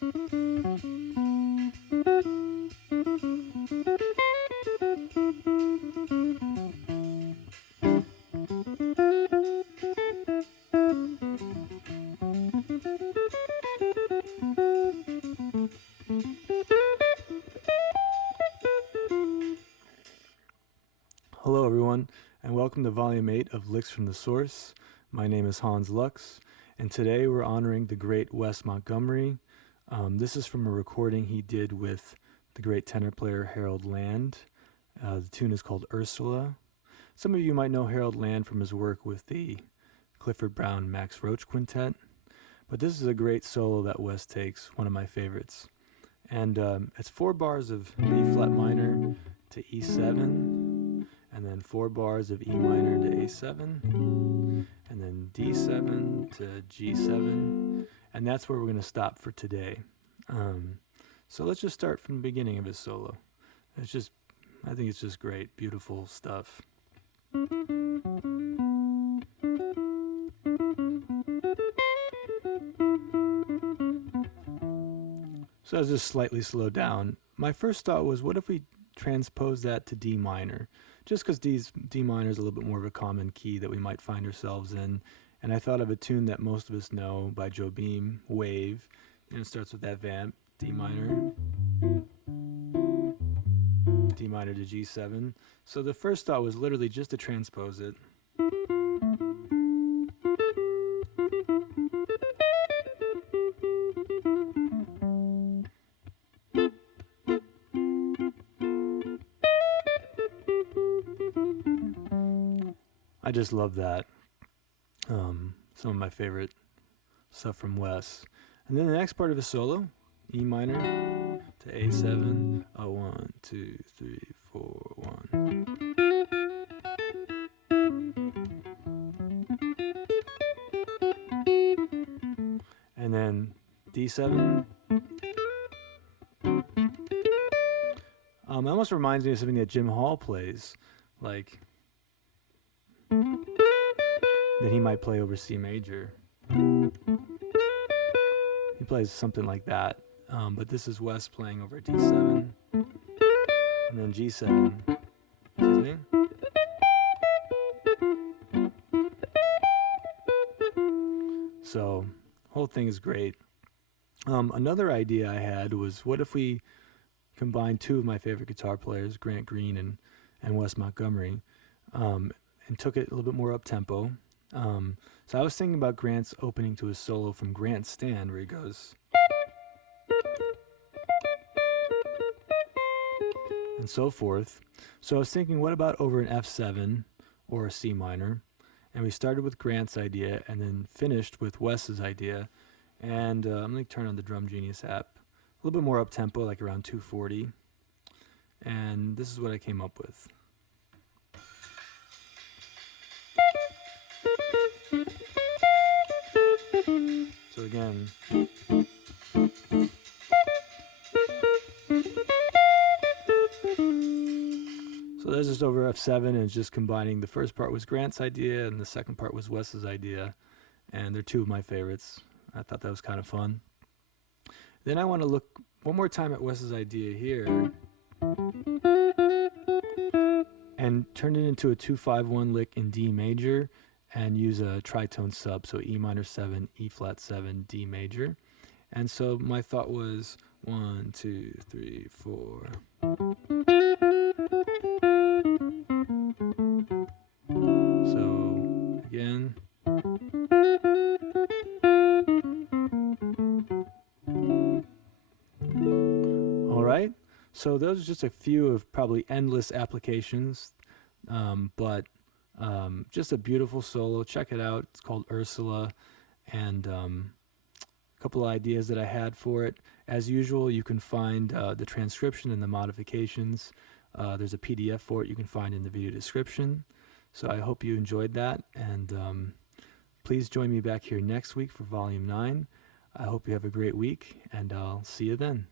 Hello everyone, and welcome to Volume 8 of Licks from the Source. My name is Hansluchs, and today we're honoring the great Wes Montgomery. This is from a recording he did with the great tenor player Harold Land. The tune is called Ursula. Some of you might know Harold Land from his work with the Clifford Brown Max Roach Quintet, but this is a great solo that Wes takes, one of my favorites. And it's 4 bars of B flat minor to E7, and then 4 bars of E minor to A7, and then D7 to G7, and that's where we're going to stop for today. So let's just start from the beginning of his solo. I think it's just great, beautiful stuff. So I was just slightly slowed down. My first thought was, what if we transpose that to D minor? Just because D minor is a little bit more of a common key that we might find ourselves in. And I thought of a tune that most of us know by Joe Beam, Wave. And it starts with that vamp, D minor to G7. So the first thought was literally just to transpose it. I just love that. Some of my favorite stuff from Wes. And then the next part of his solo, E minor to A7. 1, 2, 3, 4, 1. And then D7. It almost reminds me of something that Jim Hall plays, like that he might play over C major. He plays something like that, but this is Wes playing over D7, and then G7. Excuse me. So, whole thing is great. Another idea I had was, what if we combine 2 of my favorite guitar players, Grant Green and Wes Montgomery, and took it a little bit more up-tempo. So I was thinking about Grant's opening to his solo from Grant's Stand, where he goes, and so forth. So I was thinking, what about over an F7 or a C minor? And we started with Grant's idea and then finished with Wes's idea. And I'm going to turn on the Drum Genius app. A little bit more up-tempo, like around 240. And this is what I came up with. So again, so that's just over F7, and it's just combining. The first part was Grant's idea and the second part was Wes's idea, and they're 2 of my favorites. I thought that was kind of fun. Then I want to look one more time at Wes's idea here and turn it into a 2-5-1 lick in D major and use a tritone sub, so E minor 7, E flat 7, D major. And so my thought was 1, 2, 3, 4. So again. All right. So those are just a few of probably endless applications, but just a beautiful solo. Check it out. It's called Ursula, and a couple of ideas that I had for it. As usual, you can find the transcription and the modifications. There's a PDF for it you can find in the video description. So I hope you enjoyed that, and please join me back here next week for Volume 9. I hope you have a great week, and I'll see you then.